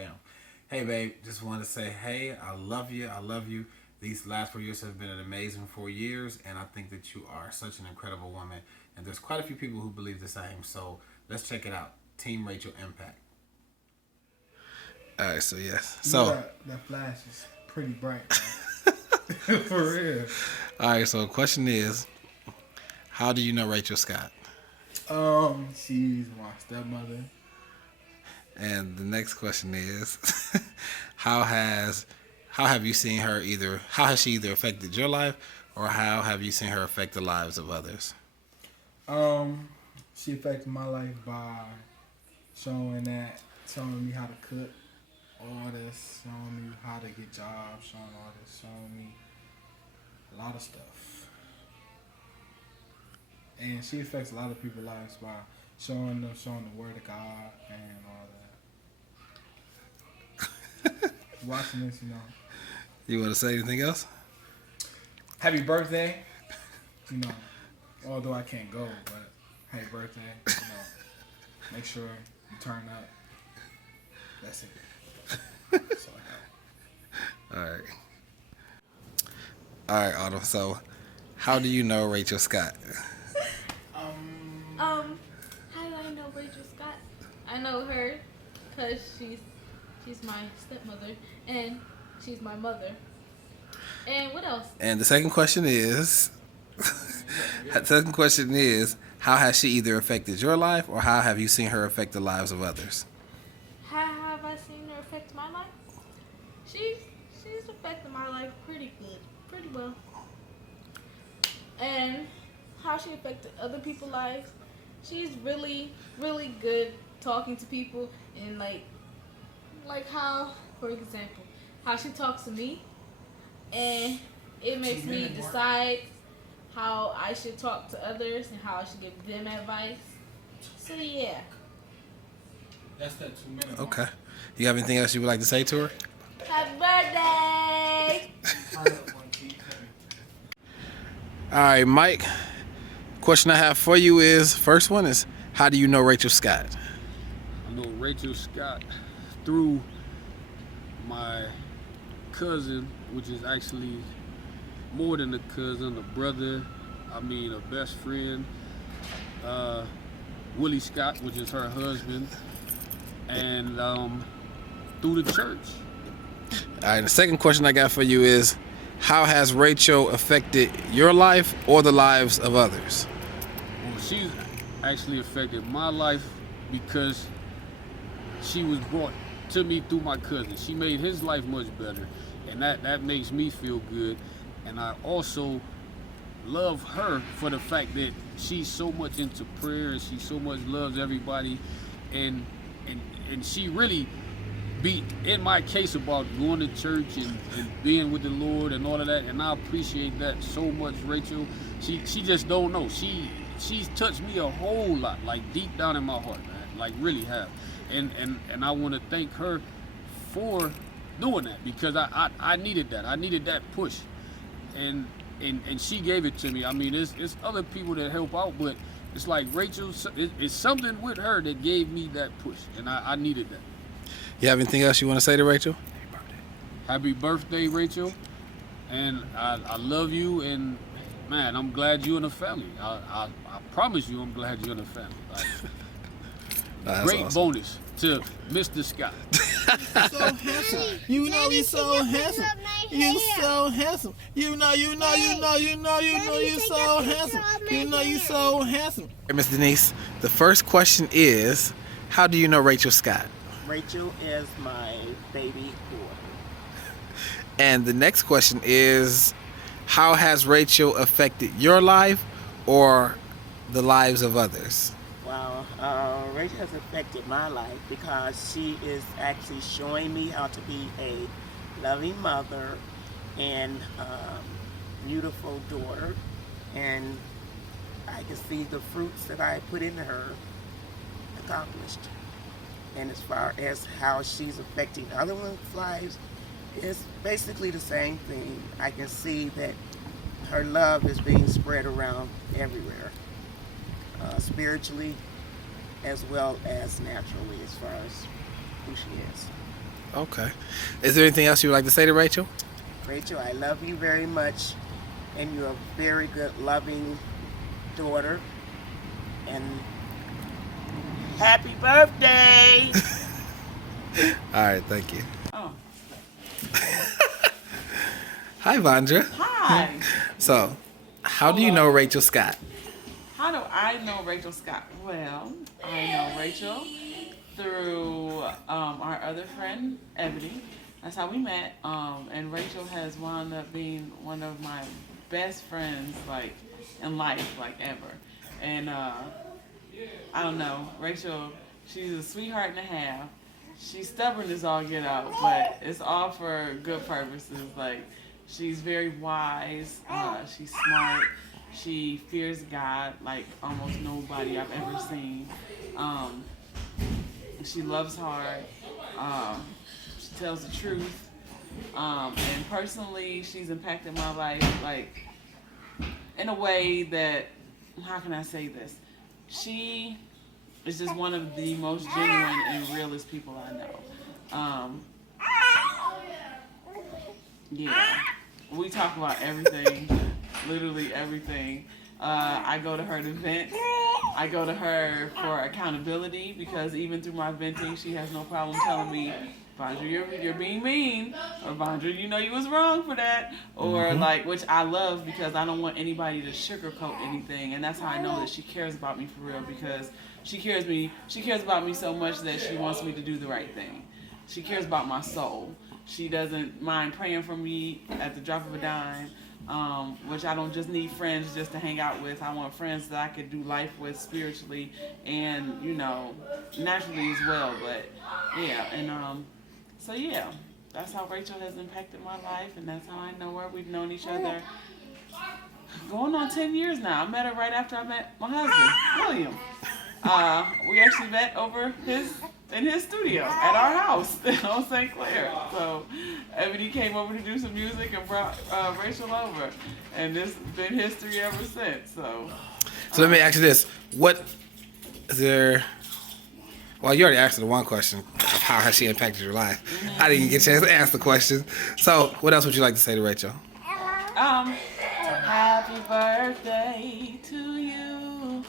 Bam. Hey, babe, just want to say, hey, I love you. I love you. These last 4 years have been an amazing 4 years, and I think that you are such an incredible woman. And there's quite a few people who believe the same. So let's check it out. Team Rachel Impact. All right, so yes. You know So, that flash is pretty bright, man. For real. all right, so the question is, how do you know Rachel Scott? She's my stepmother. And the next question is, how has how have you seen her either? How has she either affected your life, or how have you seen her affect the lives of others? She affected my life by showing me how to cook, all this, showing me how to get jobs, showing all this, showing me a lot of stuff. And she affects a lot of people's lives by showing the word of God and all that. Watching this, You want to say anything else? happy birthday. You know, although I can't go, but happy birthday. Make sure you turn up. That's it. That's all I got. All right. All right, Autumn. So, how do you know Rachel Scott? How do I know Rachel Scott? I know her because she's my stepmother and she's my mother. And what else? And the second question is, how has she either affected your life, or how have you seen her affect the lives of others? How have I seen her affect my life? She's affected my life pretty good, pretty well. And how she affected other people's lives, she's really, really good talking to people and like how, for example, how she talks to me, and it makes me decide how I should talk to others and how I should give them advice. So yeah. That's that 2 minutes. Okay. You have anything else you would like to say to her? Happy birthday! All right, Mike. Question I have for you is, first one is, how do you know Rachel Scott? I know Rachel Scott through my cousin, which is actually more than a cousin, a brother, a best friend, Willie Scott, which is her husband, and through the church. All right, the second question I got for you is, how has Rachel affected your life or the lives of others? Well, she's actually affected my life because she was brought to me through my cousin. She made his life much better, and that makes me feel good. And I also love her for the fact that she's so much into prayer and she so much loves everybody, and she really be in my case about going to church and being with the Lord and all of that, and I appreciate that so much. Rachel, she just don't know. She's touched me a whole lot, like deep down in my heart, man, like really have. And I want to thank her for doing that, because I needed that. I needed that push, and she gave it to me. It's other people that help out, but it's like Rachel, it's something with her that gave me that push, and I needed that. You have anything else you want to say to Rachel? Happy birthday, Rachel, and I love you, and man, I'm glad you're in the family. I promise you, I'm glad you're in the family. That's Great awesome. bonus to Mr. Scott. So handsome. You know you're so handsome. You so handsome. You know you so handsome. You know you so handsome. Hey, Miss Denise, the first question is, how do you know Rachel Scott? Rachel is my baby boy. And the next question is, how has Rachel affected your life or the lives of others? Wow, Rachel has affected my life because she is actually showing me how to be a loving mother and beautiful daughter, and I can see the fruits that I put into her accomplished. And as far as how she's affecting other one's lives, it's basically the same thing. I can see that her love is being spread around everywhere, spiritually as well as naturally, as far as who she is. Okay. Is there anything else you would like to say to Rachel? Rachel, I love you very much, and you're a very good, loving daughter. And happy birthday! All right, thank you. Oh. Hi, Vondra. Hi. So, how do you know Rachel Scott? How do I know Rachel Scott? Well, I know Rachel through our other friend, Ebony. That's how we met. And Rachel has wound up being one of my best friends, like, in life, like, ever. And I don't know, Rachel, she's a sweetheart and a half. She's stubborn as all get out, but it's all for good purposes. Like, she's very wise, she's smart, she fears God like almost nobody I've ever seen. She loves hard, she tells the truth, and personally, she's impacted my life, like, in a way that, how can I say this? She is just one of the most genuine and realest people I know. Yeah, we talk about everything, literally everything. I go to her to vent. I go to her for accountability because even through my venting, she has no problem telling me, Vondra, you're being mean, or Vondra, you know you was wrong for that, or like, which I love because I don't want anybody to sugarcoat anything, and that's how I know that she cares about me for real, because she cares about me so much that she wants me to do the right thing. She cares about my soul. She doesn't mind praying for me at the drop of a dime, which I don't just need friends just to hang out with. I want friends that I could do life with spiritually and, you know, naturally as well. But yeah, and so yeah, that's how Rachel has impacted my life, and that's how I know her. We've known each other going on 10 years now. I met her right after I met my husband, William. We actually met in his studio at our house on St. Clair. So Ebony came over to do some music and brought Rachel over, and this been history ever since. So let me ask you this: what is there? Well, you already answered the one question: how has she impacted your life? I didn't get a chance to ask the question. So, what else would you like to say to Rachel? Happy birthday to you.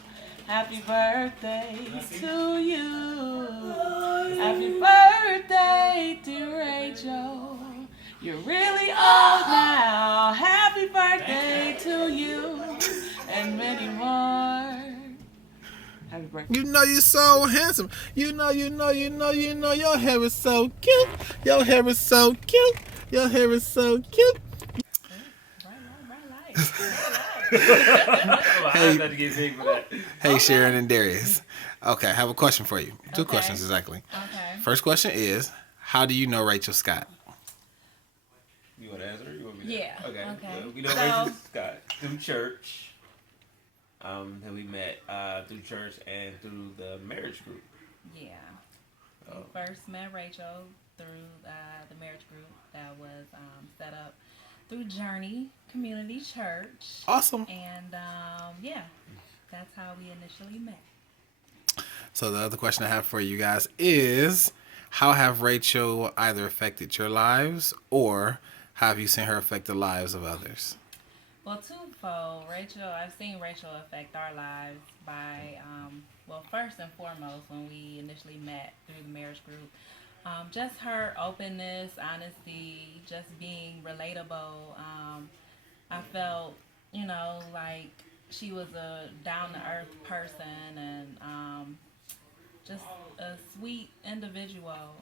Happy birthday to you. Happy birthday, dear Rachel. You're really old now. Happy birthday to you. And many more. Happy birthday. You know you're so handsome. You know your hair is so cute. Your hair is so cute. Your hair is so cute. Hey, Sharon and Darius. Okay, I have a question for you. Two questions exactly. Okay. First question is, how do you know Rachel Scott? You want to answer? You want me to? Yeah. Okay. Okay. Well, we know Rachel Scott through church. That we met through church and through the marriage group. Yeah. Oh. We first met Rachel through the marriage group that was set up through Journey Community Church. Awesome. And yeah, that's how we initially met. So the other question I have for you guys is, how have Rachel either affected your lives, or how have you seen her affect the lives of others? Well, twofold. I've seen Rachel affect our lives by, well, first and foremost, when we initially met through the marriage group, just her openness, honesty, just being relatable. I felt, like she was a down-to-earth person and just a sweet individual.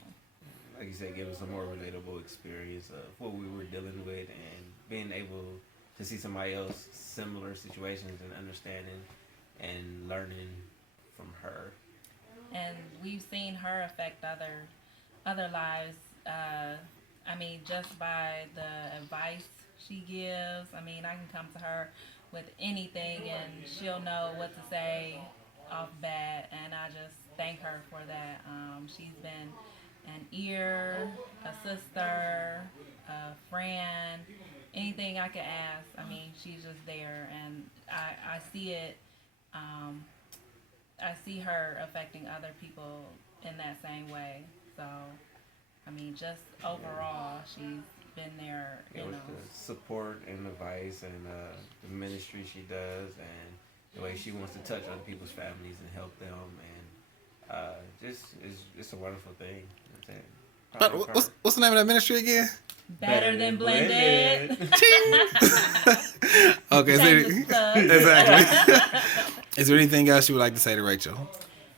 Like you said, give us a more relatable experience of what we were dealing with and being able to see somebody else similar situations and understanding and learning from her. And we've seen her affect other lives. Just by the advice she gives. I can come to her with anything and she'll know what to say off bat, and I just thank her for that. She's been an ear, a sister, a friend, anything I could ask. She's just there, and I see it. I see her affecting other people in that same way. So, I mean, just overall, she's been there, you With know. the support and advice and the ministry she does and the way she wants to touch other people's families and help them and just it's a wonderful thing. You know what I'm saying? But what's the name of that ministry again? Better than blended. Okay, Shameless plug. exactly. Is there anything else you would like to say to Rachel?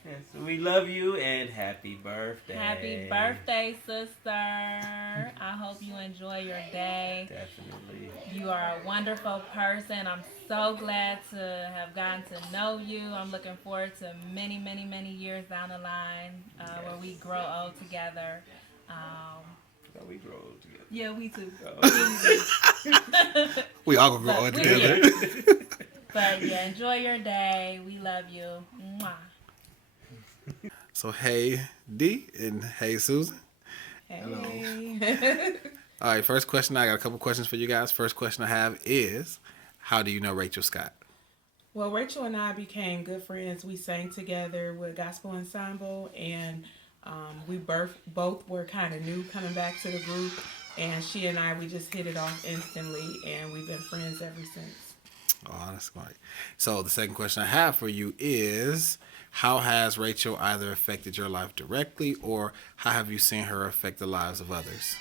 Yes, we love you and happy birthday. Happy birthday, sister. I hope you enjoy your day. Definitely. You are a wonderful person. I'm so glad to have gotten to know you. I'm looking forward to many, many, many years down the line where we grow old together. That we grow old together. Yeah, we too. We all gonna grow old together. But yeah, enjoy your day. We love you. Mwah. So hey D and hey Susan. Hey. All right, first question. I got a couple questions for you guys. First question I have is, how do you know Rachel Scott? Well, Rachel and I became good friends. We sang together with Gospel Ensemble, and we both were kind of new coming back to the group. And she and I, we just hit it off instantly, and we've been friends ever since. Oh, that's great. So the second question I have for you is, how has Rachel either affected your life directly, or how have you seen her affect the lives of others?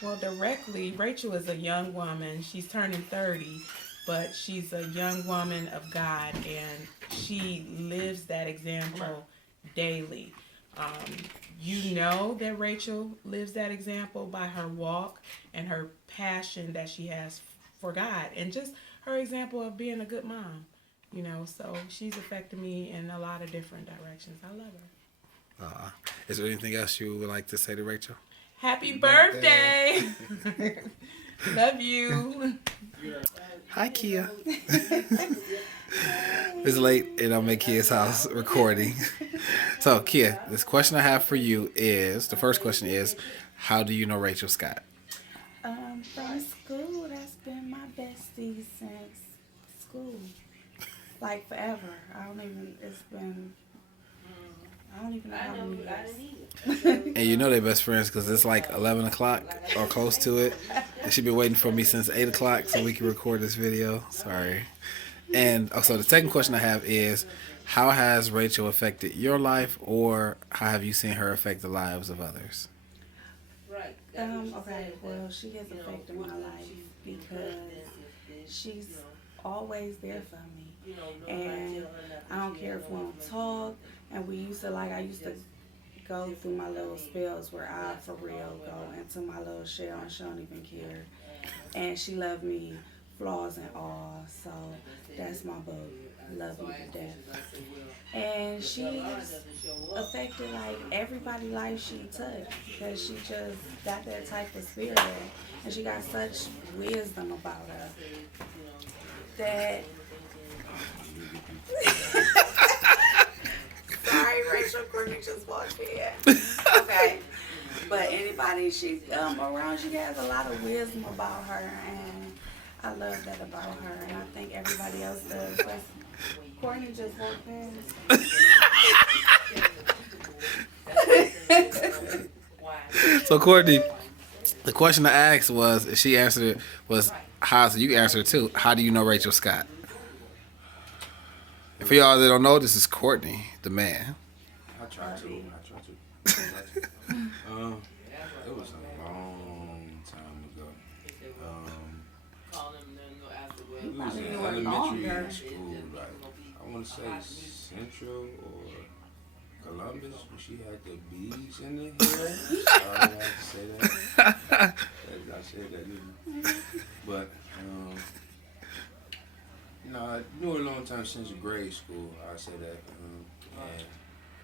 Well, directly, Rachel is a young woman. She's turning 30, but she's a young woman of God, and she lives that example daily. You know that Rachel lives that example by her walk and her passion that she has for God, and just her example of being a good mom. You know, so she's affected me in a lot of different directions. I love her. Is there anything else you would like to say to Rachel? Happy birthday! Love you. Hi, Kia. It's late and I'm at Kia's house recording. So, Kia, this question I have for you is, the first question is, how do you know Rachel Scott? From school. That's been my bestie since school. Like forever. I don't even know how many years. And you know they're best friends because it's like 11 o'clock or close to it. And she's been waiting for me since 8 o'clock so we can record this video. Sorry. And so the second question I have is, how has Rachel affected your life, or how have you seen her affect the lives of others? Okay, well, she has affected my life because she's always there for me. And I don't care if we don't talk. And I used to go through my little spells where I, for real, go into my little shell and she don't even care. And she loved me, flaws and all. So that's my book, Love You to Death. And she's affected like everybody's life she touched because she just got that type of spirit. And she got such wisdom about her that... Sorry, Rachel, Courtney just walked in. Okay. But anybody she's around, she has a lot of wisdom about her, and I love that about her, and I think everybody else does. But Courtney just walked in. So, Courtney, the question I asked was, she answered it, was, how, so you can answer it too. How do you know Rachel Scott? And for y'all that don't know, this is Courtney, the man. I try to. It was a long time ago. We was in elementary school, like, I want to say Central or Columbus, when she had the beads in the hair. Sorry, I had to say that. I said that, didn't I? But, I knew her a long time since grade school, I say that. And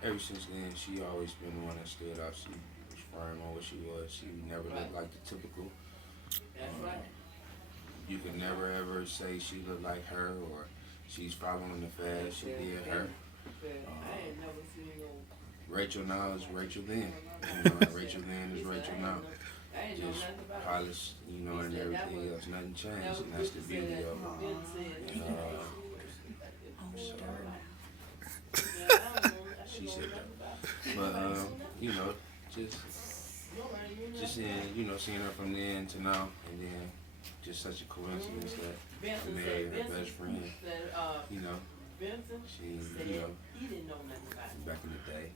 ever since then, she always been the one that stood out. She was firm on what she was. She never looked like the typical. You could never ever say she looked like her or she's following the fad. She did her. Rachel now is Rachel then. Rachel then is Rachel now. Just polished, and everything else. Nothing changed, and that's the beauty of it. She said that. But, just seeing her from then to now, and then just such a coincidence that I married her best friend. Back in the day.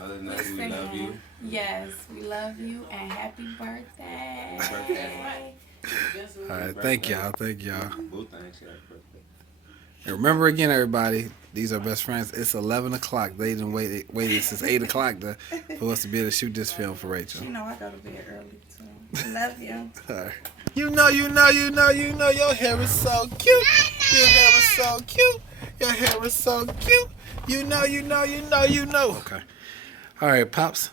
Other than that, we love you. Yes, we love you and happy birthday. All right, thank y'all. Thank y'all. Boo, thanks. Happy birthday. And remember again, everybody, these are best friends. It's 11 o'clock. They didn't waited since 8 o'clock for us to be able to shoot this film for Rachel. You know I go to bed early too. Love you. All right. You know, your hair is so cute. Your hair is so cute. Your hair is so cute. You know. Okay. All right, Pops.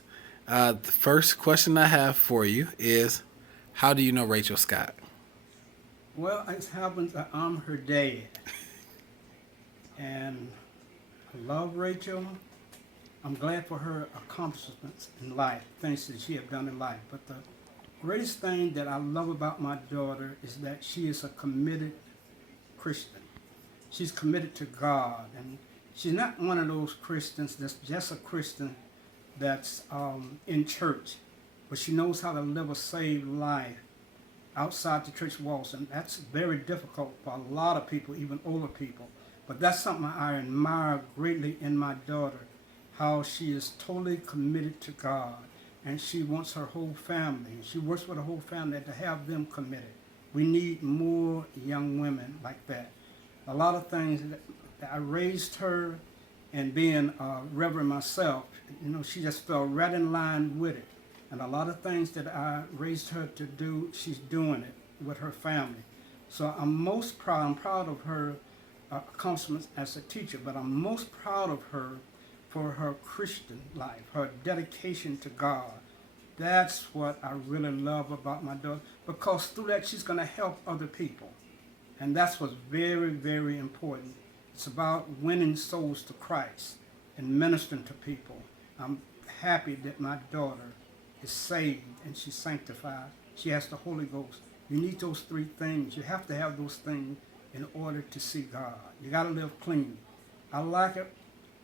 The first question I have for you is, how do you know Rachel Scott? Well, it happens that I'm her dad. And I love Rachel. I'm glad for her accomplishments in life, things that she has done in life. But the greatest thing that I love about my daughter is that she is a committed Christian. She's committed to God. And she's not one of those Christians that's just a Christian that's in church, but she knows how to live a saved life outside the church walls. And that's very difficult for a lot of people, even older people. But that's something I admire greatly in my daughter, how she is totally committed to God. And she wants her whole family. She works with her whole family to have them committed. We need more young women like that. A lot of things that I raised her, and being a reverend myself, she just fell right in line with it. And a lot of things that I raised her to do, she's doing it with her family. So I'm proud of her accomplishments as a teacher, but I'm most proud of her for her Christian life, her dedication to God. That's what I really love about my daughter, because through that she's going to help other people. And that's what's very, very important. It's about winning souls to Christ and ministering to people. I'm happy that my daughter is saved and she's sanctified. She has the Holy Ghost. You need those three things. You have to have those things in order to see God. You got to live clean. I like it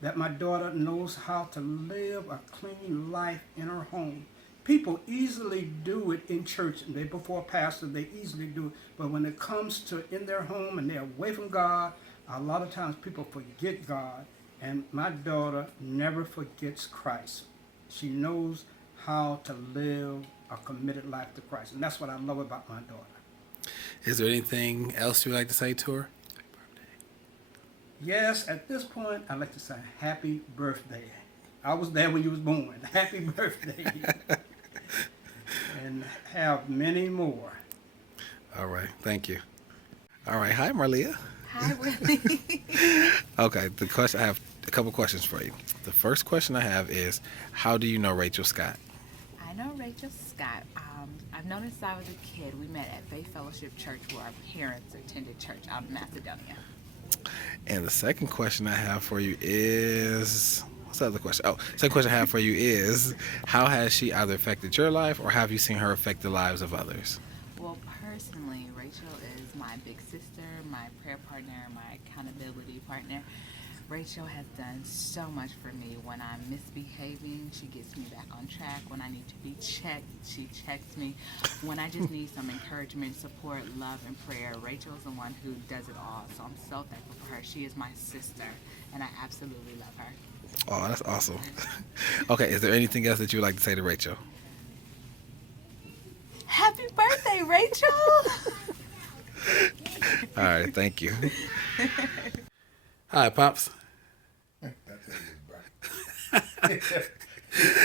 that my daughter knows how to live a clean life in her home. People easily do it in church, and they before a pastor, they easily do it. But when it comes to in their home and they're away from God, a lot of times people forget God. And my daughter never forgets Christ. She knows how to live a committed life to Christ. And that's what I love about my daughter. Is there anything else you'd like to say to her? Yes, at this point, I'd like to say happy birthday. I was there when you was born. Happy birthday. And have many more. All right, thank you. All right, hi, Marlia. Hi, Willie. Okay, I have a couple questions for you. The first question I have is, how do you know Rachel Scott? I know Rachel Scott. I've known her since I was a kid. We met at Faith Fellowship Church, where our parents attended church out in Macedonia. And the second question I have for you is, what's the other question? Oh, second question I have for you is, how has she either affected your life, or have you seen her affect the lives of others? Well, personally, Rachel is my big sister, my prayer partner, my accountability partner. Rachel has done so much for me. When I'm misbehaving, she gets me back on track. When I need to be checked, she checks me. When I just need some encouragement, support, love, and prayer, Rachel is the one who does it all. So I'm so thankful for her. She is my sister, and I absolutely love her. Oh, that's awesome. Okay, is there anything else that you would like to say to Rachel? Happy birthday, Rachel! All right, thank you. Hi, Pops.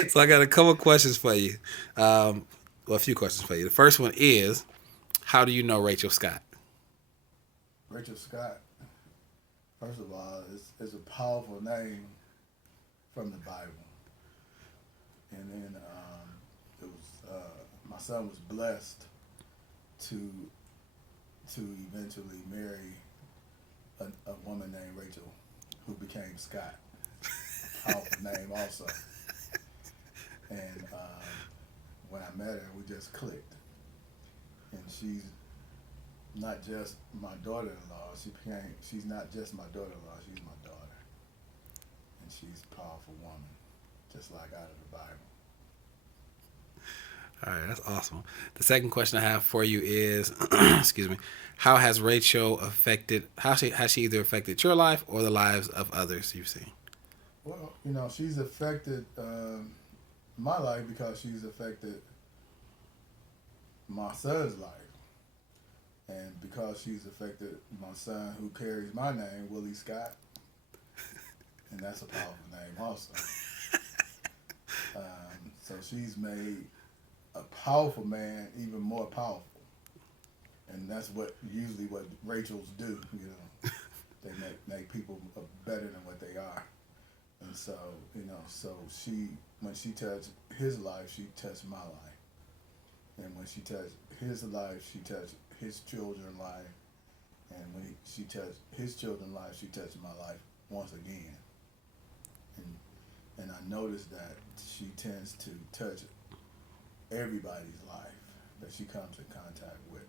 So I got a couple questions for you. Well, a few questions for you. The first one is, how do you know Rachel Scott? Rachel Scott, first of all, is a powerful name from the Bible. And then my son was blessed to eventually marry a woman named Rachel, who became Scott. Powerful name also. And when I met her, we just clicked. And she's not just my daughter-in-law. She's not just my daughter-in-law. She's my daughter. And she's a powerful woman. just like out of the Bible. All right, that's awesome. The second question I have for you is, excuse me, how has Rachel affected? Has she either affected your life or the lives of others you've seen? Well, you know, she's affected my life because she's affected my son's life. And because she's affected my son who carries my name, Willie Scott. And that's a powerful name also. So she's made a powerful man even more powerful. And that's usually what Rachels do, you know. They make people better than what they are. And so, you know, when she touched his life, she touched my life. And when she touched his life, she touched his children's life. And when she touched his children's life, she touched my life once again. And I noticed that she tends to touch everybody's life that she comes in contact with.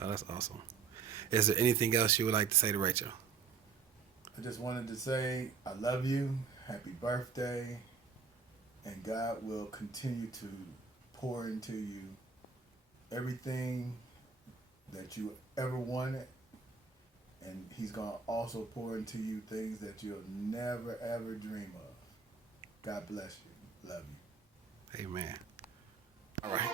Oh, that's awesome. Is there anything else you would like to say to Rachel? I just wanted to say I love you, happy birthday, and God will continue to pour into you everything that you ever wanted, and He's going to also pour into you things that you'll never ever dream of. God bless you. Love you. Amen. All right.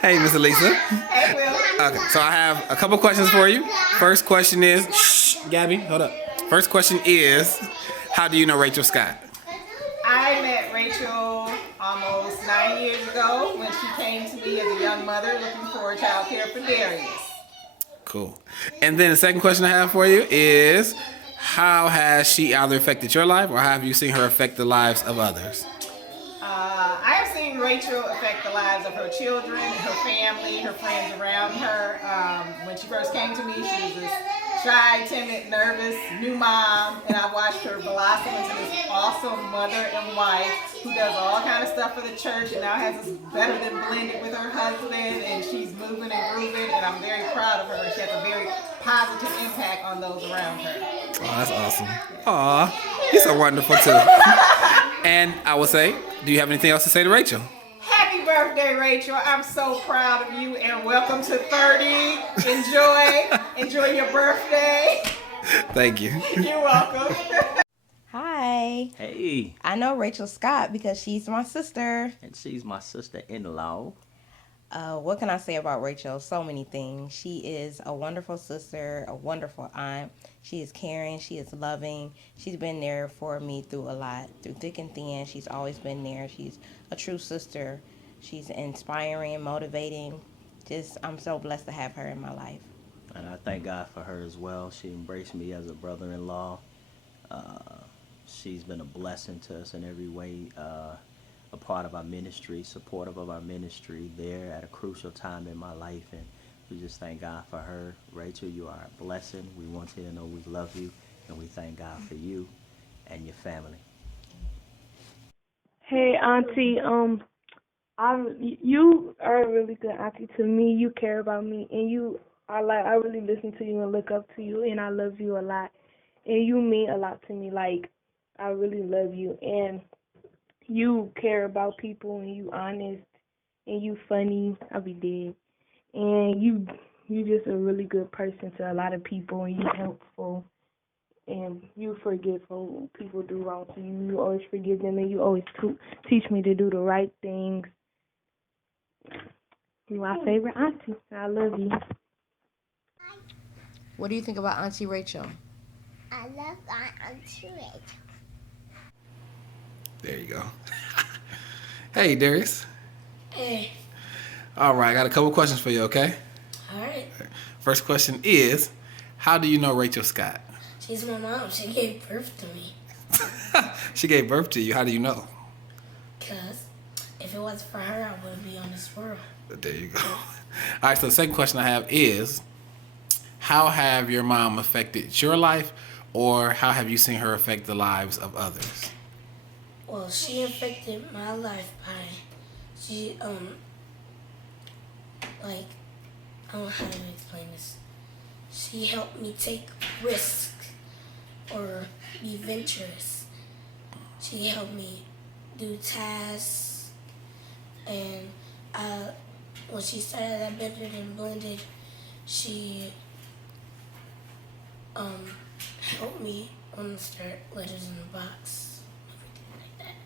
Hey, Miss Elisa. Hey, Will. Okay, so I have a couple questions for you. First question is, shh, Gabby, hold up. First question is, how do you know Rachel Scott? I met Rachel almost 9 years ago when she came to me as a young mother looking for child care for Darius. Cool. And then the second question I have for you is, how has she either affected your life or have you seen her affect the lives of others? I have seen Rachel affect the lives of her children, her family, her friends around her. When she first came to me, she was this shy, timid, nervous, new mom, and I watched her blossom into this awesome mother and wife who does all kind of stuff for the church and now has this Better Than Blended with her husband, and she's moving and grooving, and I'm very proud of her. She has a very positive impact on those around her. Oh, that's awesome. Aw, you're so wonderful too. And I will say, do you have anything else to say to Rachel? Happy birthday, Rachel. I'm so proud of you, and welcome to 30. Enjoy your birthday. Thank you. You're welcome. Hi. Hey. I know Rachel Scott because she's my sister. And she's my sister-in-law. What can I say about Rachel? So many things. She is a wonderful sister, a wonderful aunt. She is caring. She is loving. She's been there for me through a lot, through thick and thin. She's always been there. She's a true sister. She's inspiring, motivating. I'm so blessed to have her in my life. And I thank God for her as well. She embraced me as a brother-in-law. She's been a blessing to us in every way. A part of our ministry, supportive of our ministry there at a crucial time in my life, and we just thank God for her. Rachel, you are a blessing. We want you to know we love you, and we thank God for you and your family. Hey, Auntie, you are a really good auntie to me. You care about me, and I really listen to you and look up to you, and I love you a lot, and you mean a lot to me. Like, I really love you, and you care about people, and you honest, and you funny. I'll be dead. And you just a really good person to a lot of people, and you helpful, and you forgiveful when people do wrong to you. You always forgive them, and you always teach me to do the right things. You're my favorite auntie. I love you. What do you think about Auntie Rachel? I love my Auntie Rachel. There you go. Hey, Darius. Hey. All right, I got a couple questions for you, okay? All right. First question is, how do you know Rachel Scott? She's my mom. She gave birth to me. She gave birth to you. How do you know? Because if it wasn't for her, I wouldn't be on this world. There you go. All right, so the second question I have is, how have your mom affected your life, or how have you seen her affect the lives of others? Well, she affected my life by, I don't know how to explain this. She helped me take risks or be venturous. She helped me do tasks, and when she started at Better Than Blended, she helped me on the start letters in the box, everything like that.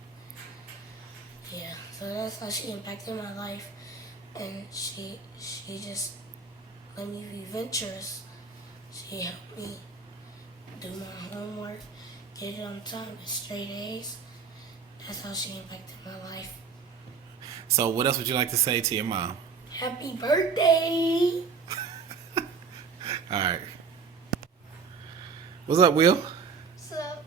Yeah, so that's how she impacted my life, and she just let me be adventurous. She helped me do my homework, get it on time with straight A's. That's how she impacted my life. So what else would you like to say to your mom? Happy birthday! All right. What's up, Will? What's up?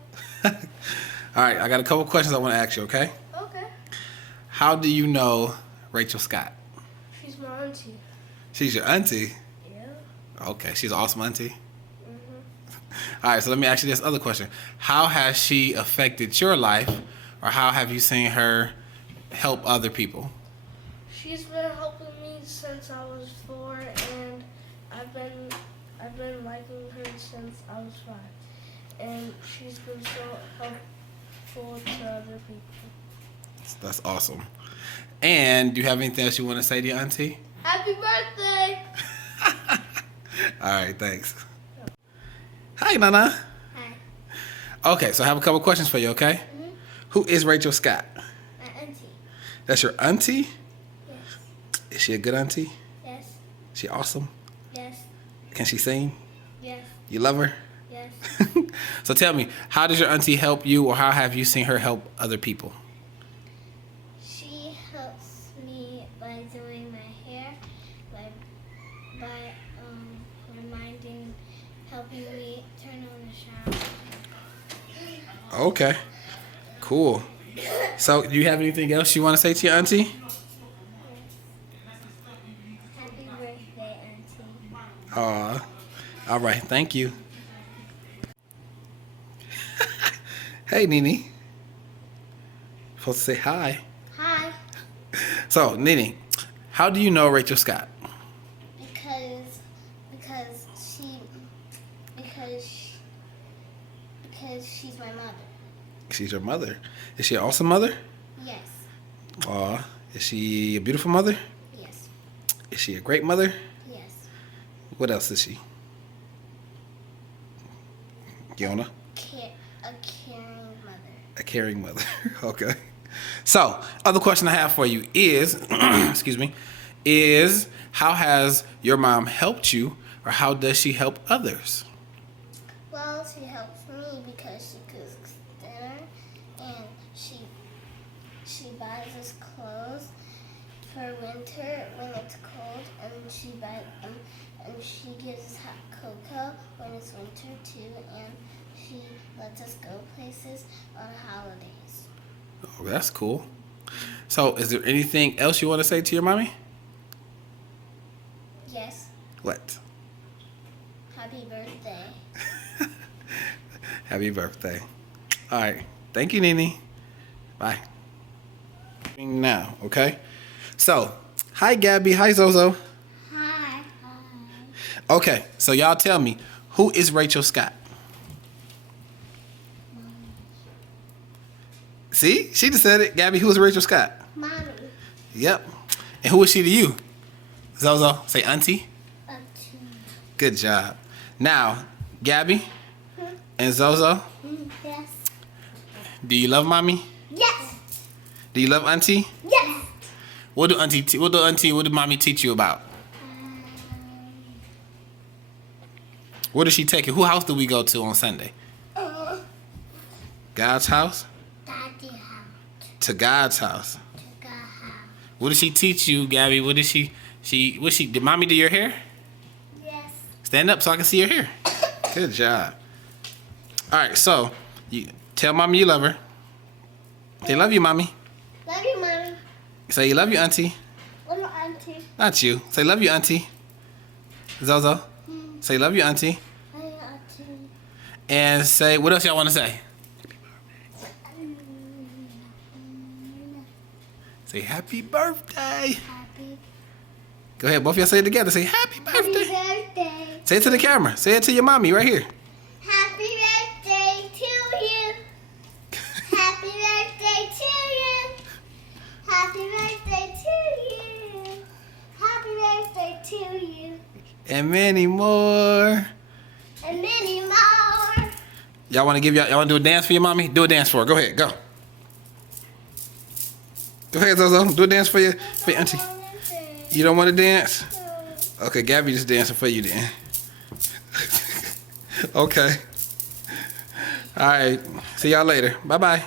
All right, I got a couple questions I want to ask you, okay? Okay. How do you know Rachel Scott? She's my auntie. She's your auntie? Yeah. Okay, she's an awesome auntie. Mm-hmm. All right, so let me ask you this other question. How has she affected your life, or how have you seen her help other people? She's been helping me since I was 4, and I've been liking her since I was 5. And she's been so helpful to other people. That's awesome. And do you have anything else you want to say to your auntie? Happy birthday! All right, thanks. Hi, Nana. Hi. Okay, so I have a couple questions for you, okay? Mm-hmm. Who is Rachel Scott? My auntie. That's your auntie? Yes. Is she a good auntie? Yes. Is she awesome? Yes. Can she sing? Yes. You love her? Yes. So tell me, how does your auntie help you, or how have you seen her help other people? She helps me by doing my hair, by helping me turn on the shower. Okay, cool. So do you have anything else you want to say to your auntie? Happy birthday, Auntie. Aw, all right, thank you. Hey, Nene. Supposed to say hi. Hi. So, Nene, how do you know Rachel Scott? Because she's my mother. She's your mother. Is she an awesome mother? Yes. Aw, is she a beautiful mother? Yes. Is she a great mother? Yes. What else is she? Yona? A caring mother. A caring mother. Okay. So, other question I have for you is, excuse me, is how has your mom helped you, or how does she help others? Well, she helps me because she cooks dinner, and she buys us clothes for winter when it's cold, and she gives us hot cocoa when it's winter too, and she lets us go places on holidays. Oh, that's cool. So, is there anything else you want to say to your mommy? Yes. What? Happy birthday. Happy birthday. All right. Thank you, Nene. Bye. Now, okay? So, hi, Gabby. Hi, Zozo. Hi. Okay, so y'all tell me, who is Rachel Scott? See? She just said it. Gabby, who is Rachel Scott? Mommy. Yep. And who is she to you? Zozo, say auntie. Auntie. Good job. Now, Gabby and Zozo, Yes. do you love mommy? Yes. Do you love auntie? Yes. What did mommy teach you about? Where does she take you? Who house do we go to on Sunday? God's house? Daddy house. To God's house. God house. What did she teach you, Gabby? What did did mommy do your hair? Yes. Stand up so I can see your hair. Good job. All right, so you tell mommy you love her. Say love you, mommy. Love you, Mommy. Say you love you, auntie. Love you, Auntie. Not you. Say love you, auntie. Zozo. Say love you, auntie. Love you, Auntie. And say, what else y'all want to say? Say happy birthday. Happy. Go ahead, both of y'all say it together. Say happy birthday. Happy birthday. Say it to the camera. Say it to your mommy right here. Happy birthday to you. Happy and many more. And many more. Y'all want to do a dance for your mommy? Do a dance for her. Go ahead, go. Go ahead, Zozo. Do a dance for your auntie. You don't want to dance? Okay, Gabby just dancing for you then. Okay. All right. See y'all later. Bye-bye.